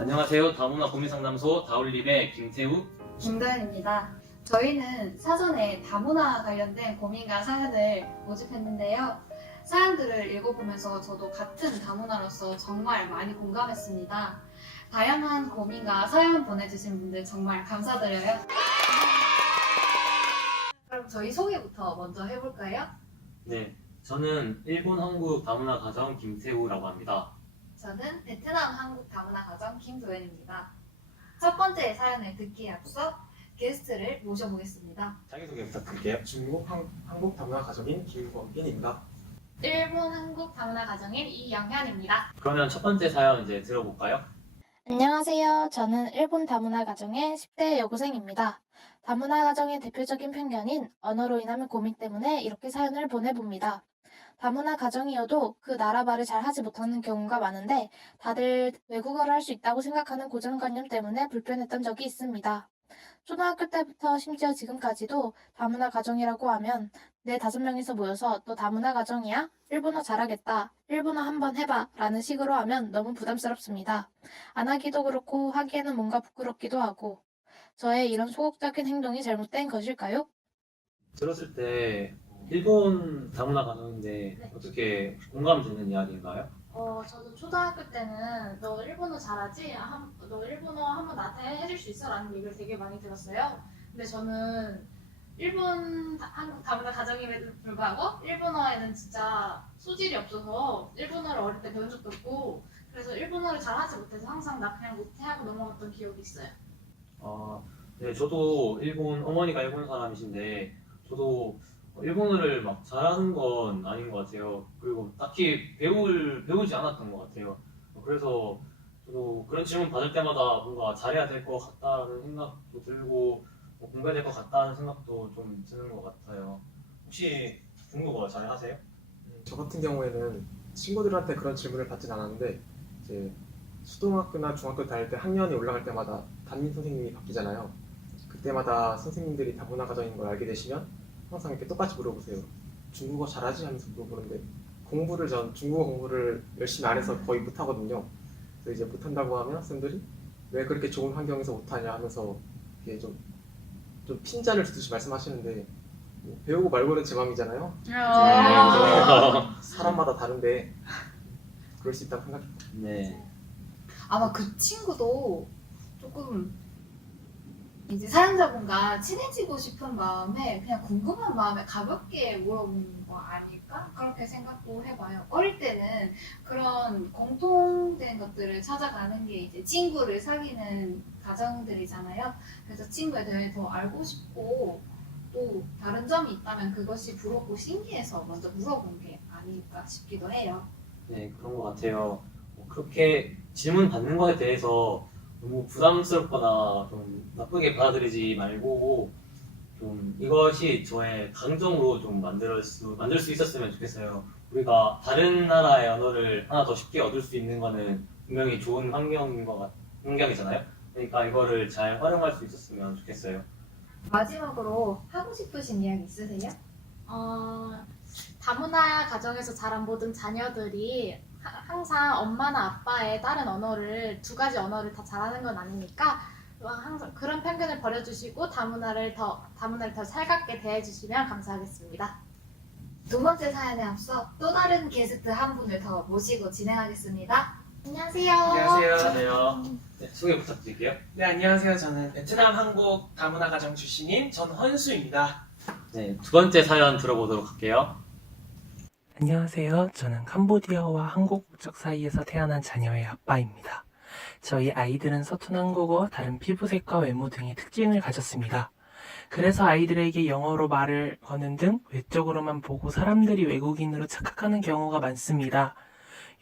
안녕하세요. 다문화 고민상담소 다울립의 김태우. 김도현입니다. 저희는 사전에 다문화 관련된 고민과 사연을 모집했는데요. 사연들을 읽어보면서 저도 같은 다문화로서 정말 많이 공감했습니다. 다양한 고민과 사연 보내주신 분들 정말 감사드려요. 그럼 저희 소개부터 먼저 해볼까요? 네, 저는 일본 한국 다문화 가정 김태우라고 합니다. 저는 베트남 한국 다문화 가정 김도현입니다. 첫 번째 사연을 듣기에 앞서 게스트를 모셔보겠습니다. 자기소개 부탁드릴게요. 중국 한국 다문화 가정인 김권빈입니다. 일본 한국 다문화 가정인 이영현입니다. 그러면 첫 번째 사연 이제 들어볼까요? 안녕하세요. 저는 일본 다문화 가정의 10대 여고생입니다. 다문화 가정의 대표적인 편견인 언어로 인한 고민 때문에 이렇게 사연을 보내봅니다. 다문화 가정이어도 그 나라 말을 잘 하지 못하는 경우가 많은데 다들 외국어를 할 수 있다고 생각하는 고정관념 때문에 불편했던 적이 있습니다. 초등학교 때부터 심지어 지금까지도 다문화 가정이라고 하면 네 5명이서 모여서 너 다문화 가정이야? 일본어 잘하겠다. 일본어 한번 해봐. 라는 식으로 하면 너무 부담스럽습니다. 안 하기도 그렇고 하기에는 뭔가 부끄럽기도 하고 저의 이런 소극적인 행동이 잘못된 것일까요? 들었을 때 일본 다문화 가정인데 네. 어떻게 공감되는 이야기인가요? 저도 초등학교 때는 너 일본어 잘하지? 너 일본어 한번 나한테 해줄 수 있어? 라는 얘기를 되게 많이 들었어요. 근데 저는 한국 다문화 가정임에도 불구하고 일본어에는 진짜 소질이 없어서 일본어를 어릴 때 배운 적도 없고 그래서 일본어를 잘하지 못해서 항상 나 그냥 못해 하고 넘어갔던 기억이 있어요. 네, 저도 어머니가 일본 사람이신데 저도 일본어를 막 잘하는 건 아닌 것 같아요. 그리고 딱히 배우지 않았던 것 같아요. 그래서 저도 그런 질문 받을 때마다 뭔가 잘해야 될 것 같다는 생각도 들고 공부해야 될 것 같다는 생각도 좀 드는 것 같아요. 혹시 중국어 잘 하세요? 저 같은 경우에는 친구들한테 그런 질문을 받진 않았는데 이제 초등학교나 중학교 다닐 때 학년이 올라갈 때마다 담임 선생님이 바뀌잖아요. 그때마다 선생님들이 다문화 가정인 걸 알게 되시면 항상 이렇게 똑같이 물어보세요. 중국어 잘하지? 하면서 물어보는데 전 중국어 공부를 열심히 안 해서 거의 못하거든요. 그래서 이제 못한다고 하면 학생들이 왜 그렇게 좋은 환경에서 못하냐 하면서 이렇게 좀 핀잔을 주듯이 말씀하시는데 뭐 배우고 말고는 제 맘이잖아요. 사람마다 다른데 그럴 수 있다고 생각해요. 네. 아마 그 친구도 조금 이제 사연자분과 친해지고 싶은 마음에 그냥 궁금한 마음에 가볍게 물어보는 거 아닐까? 그렇게 생각도 해봐요. 어릴 때는 그런 공통된 것들을 찾아가는 게 이제 친구를 사귀는 가정들이잖아요. 그래서 친구에 대해 더 알고 싶고 또 다른 점이 있다면 그것이 부럽고 신기해서 먼저 물어본 게 아닐까 싶기도 해요. 네, 그런 것 같아요. 그렇게 질문 받는 것에 대해서 너무 부담스럽거나 좀 나쁘게 받아들이지 말고 좀 이것이 저의 강점으로 좀 만들 수 있었으면 좋겠어요. 우리가 다른 나라의 언어를 하나 더 쉽게 얻을 수 있는 거는 분명히 좋은 환경이잖아요. 그러니까 이거를 잘 활용할 수 있었으면 좋겠어요. 마지막으로 하고 싶으신 이야기 있으세요? 다문화 가정에서 자란 모든 자녀들이 항상 엄마나 아빠의 다른 언어를 2가지 언어를 다 잘하는 건 아니니까 항상 그런 편견을 버려주시고 다문화를 더 살갑게 대해주시면 감사하겠습니다. 두 번째 사연에 앞서 또 다른 게스트 한 분을 더 모시고 진행하겠습니다. 안녕하세요. 안녕하세요. 네, 소개 부탁드릴게요. 네, 안녕하세요. 저는 베트남 한국 다문화 가정 출신인 전헌수입니다. 네, 두 번째 사연 들어보도록 할게요. 안녕하세요. 저는 캄보디아와 한국 국적 사이에서 태어난 자녀의 아빠입니다. 저희 아이들은 서툰 한국어, 다른 피부색과 외모 등의 특징을 가졌습니다. 그래서 아이들에게 영어로 말을 거는 등 외적으로만 보고 사람들이 외국인으로 착각하는 경우가 많습니다.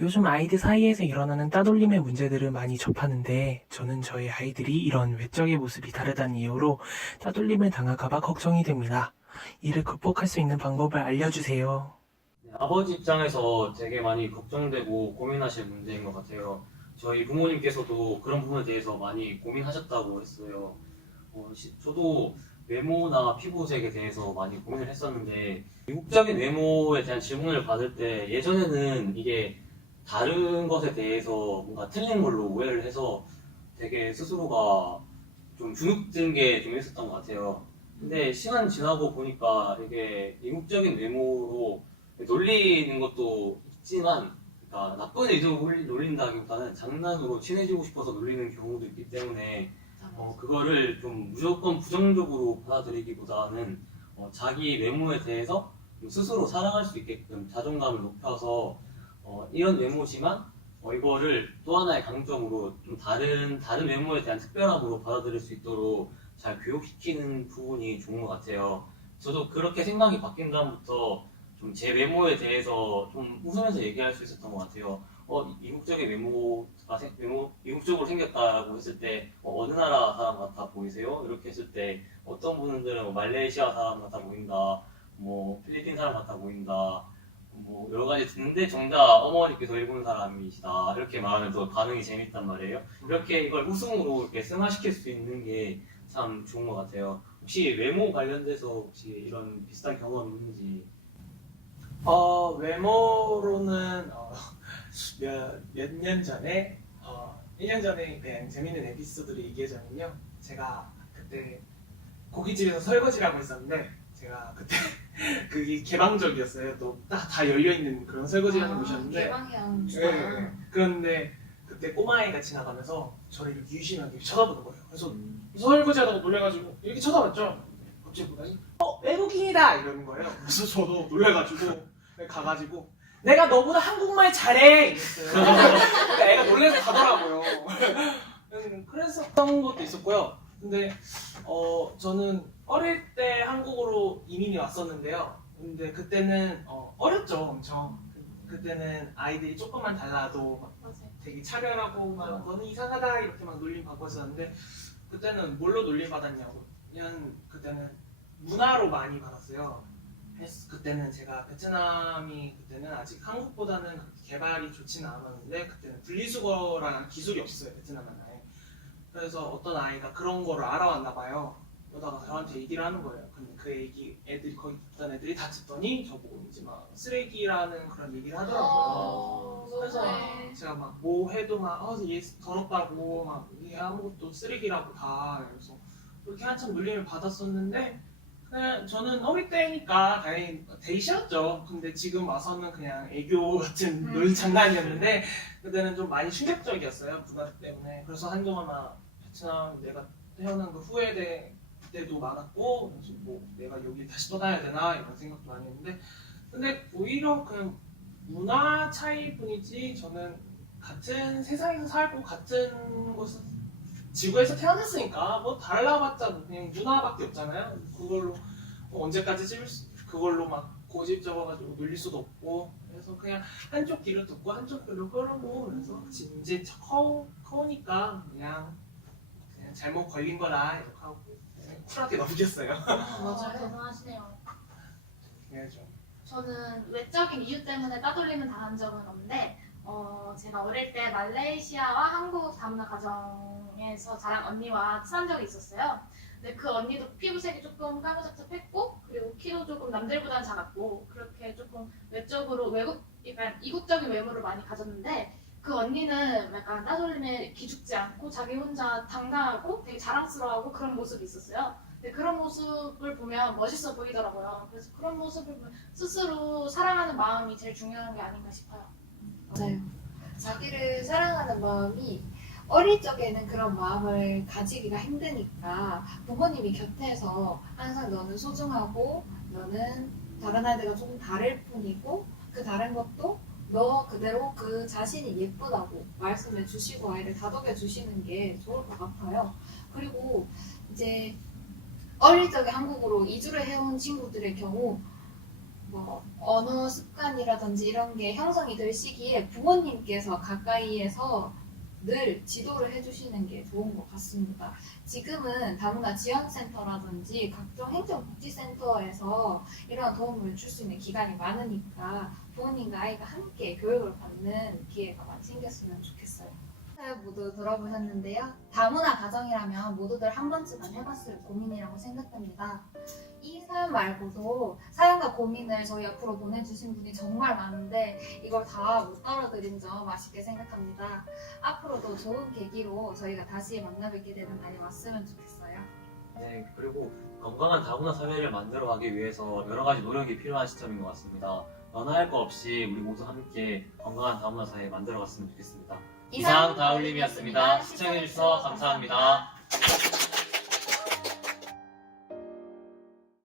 요즘 아이들 사이에서 일어나는 따돌림의 문제들을 많이 접하는데 저는 저희 아이들이 이런 외적의 모습이 다르다는 이유로 따돌림을 당할까봐 걱정이 됩니다. 이를 극복할 수 있는 방법을 알려주세요. 네, 아버지 입장에서 되게 많이 걱정되고 고민하실 문제인 것 같아요. 저희 부모님께서도 그런 부분에 대해서 많이 고민하셨다고 했어요. 저도 외모나 피부색에 대해서 많이 고민을 했었는데 이국적인 외모에 대한 질문을 받을 때 예전에는 이게 다른 것에 대해서 뭔가 틀린 걸로 오해를 해서 되게 스스로가 좀 주눅든 게 좀 있었던 것 같아요. 근데 시간 지나고 보니까 되게 이국적인 외모로 놀리는 것도 있지만, 그러니까 나쁜 의도로 놀린다기보다는 장난으로 친해지고 싶어서 놀리는 경우도 있기 때문에 그거를 좀 무조건 부정적으로 받아들이기보다는 자기 외모에 대해서 좀 스스로 사랑할 수 있게끔 자존감을 높여서 이런 외모지만 이거를 또 하나의 강점으로 좀 다른 외모에 대한 특별함으로 받아들일 수 있도록 잘 교육시키는 부분이 좋은 것 같아요. 저도 그렇게 생각이 바뀐 다음부터 좀 제 외모에 대해서 좀 웃으면서 얘기할 수 있었던 것 같아요. 이국적인 이국적으로 생겼다라고 했을 때 어느 나라 사람 같아 보이세요? 이렇게 했을 때 어떤 분들은 말레이시아 사람 같아 보인다, 뭐 필리핀 사람 같아 보인다, 뭐 여러 가지 듣는데 정작 어머니께서 일본 사람이시다 이렇게 말하면 또 반응이 재밌단 말이에요. 이렇게 이걸 웃음으로 이렇게 승화시킬 수 있는 게 참 좋은 것 같아요. 혹시 외모 관련돼서 혹시 이런 비슷한 경험 있는지? 외모로는 몇 년 전에 1년 전에 그냥 재밌는 에피소드를 얘기하자면요. 제가 그때 고깃집에서 설거지를 하고 있었는데 제가 그때 그게 개방적이었어요. 또 다 열려있는 그런 설거지하는 곳이었는데 개방형 네, 주방. 그런데 그때 꼬마아이가 지나가면서 저를 이렇게 유심하게 쳐다보는 거예요. 그래서 설거지하다가 놀래가지고 이렇게 쳐다봤죠. 갑자기 보더니 외국인이다 이러는 거예요. 그래서 저도 놀래가지고 가가지고 내가 너보다 한국말 잘해 이랬어요. 그러니까 애가 놀래서 가더라고요. 그래서 그런 것도 있었고요. 근데 저는 어릴 때 한국으로 이민이 왔었는데요. 근데 그때는 어렸죠, 엄청. 그때는 아이들이 조금만 달라도 막 맞아요. 되게 차별하고 막 너는 이상하다 이렇게 막 놀림 받고 있었는데 그때는 뭘로 놀림 받았냐고 그냥 그때는 문화로 많이 받았어요. 그래서 그때는 제가 베트남이 그때는 아직 한국보다는 그렇게 개발이 좋지는 않았는데 그때는 분리수거라는 기술이 없었어요, 베트남은 아예. 그래서 어떤 아이가 그런 거를 알아왔나 봐요. 그러다가 저한테 얘기를 하는 거예요. 근데 그 얘기 애들이 거기 있던 애들이 다 듣더니 저보고 이제 막 쓰레기라는 그런 얘기를 하더라고요. 그래서 제가 막 뭐 해도 막 얘 더럽다고 막 얘 아무것도 쓰레기라고 다 그래서 그렇게 한참 놀림을 받았었는데 그냥 저는 어릴 때니까 당연히 되게 싫었죠. 근데 지금 와서는 그냥 애교 같은 놀 장난이었는데 그때는 좀 많이 충격적이었어요. 문화 때문에. 그래서 한동안 막 베트남 내가 태어난 그 후회될 때도 많았고 그래서 뭐 내가 여기 다시 떠나야 되나 이런 생각도 많이 했는데 근데 오히려 그냥 문화 차이뿐이지 저는 같은 세상에서 살고 같은 곳 지구에서 태어났으니까 뭐 달라봤자 뭐 그냥 문화밖에 없잖아요. 그걸로 뭐 언제까지 그걸로 막 고집 적어가지고 놀릴 수도 없고 그래서 그냥 한쪽 귀를 듣고 한쪽 귀를 흐르고 그래서 이제 커오니까 그냥 잘못 걸린 거라 이렇게 하고 쿨하게 넘겼어요. 맞아요. 대단하시네요. 그래야죠. 저는 외적인 이유 때문에 따돌림을 당한 적은 없는데 제가 어릴 때 말레이시아와 한국 다문화 가정에서 자란 언니와 친한 적이 있었어요. 근데 그 언니도 피부색이 조금 까무잡잡했고 그리고 키도 조금 남들보다 작았고 그렇게 조금 외적으로 약간 이국적인 외모를 많이 가졌는데 그 언니는 약간 따돌림에 기죽지 않고 자기 혼자 당당하고 되게 자랑스러워하고 그런 모습이 있었어요. 근데 그런 모습을 보면 멋있어 보이더라고요. 그래서 그런 모습을 보면 스스로 사랑하는 마음이 제일 중요한 게 아닌가 싶어요. 맞아요. 자기를 사랑하는 마음이 어릴 적에는 그런 마음을 가지기가 힘드니까 부모님이 곁에서 항상 너는 소중하고 너는 다른 아이들과 조금 다를 뿐이고 그 다른 것도 너 그대로 그 자신이 예쁘다고 말씀해 주시고 아이를 다독여 주시는 게 좋을 것 같아요. 그리고 이제 어릴 적에 한국으로 이주를 해온 친구들의 경우 뭐 언어 습관이라든지 이런 게 형성이 될 시기에 부모님께서 가까이에서 늘 지도를 해주시는 게 좋은 것 같습니다. 지금은 다문화 지원센터라든지 각종 행정복지센터에서 이런 도움을 줄 수 있는 기관이 많으니까 부모님과 아이가 함께 교육을 받는 기회가 많이 생겼으면 좋겠어요. 모두 들어보셨는데요. 다문화 가정이라면 모두들 한 번쯤은 해봤을 고민이라고 생각합니다. 이 사연 말고도 사연과 고민을 저희 앞으로 보내주신 분이 정말 많은데 이걸 다 못 떨어드린 점 아쉽게 생각합니다. 앞으로도 좋은 계기로 저희가 다시 만나뵙게 되는 날이 왔으면 좋겠어요. 네, 그리고 건강한 다문화 사회를 만들어가기 위해서 여러 가지 노력이 필요한 시점인 것 같습니다. 너나 할 거 없이 우리 모두 함께 건강한 다문화 사회 만들어갔으면 좋겠습니다. 이상 다울림이었습니다. 시청해주셔서 감사합니다.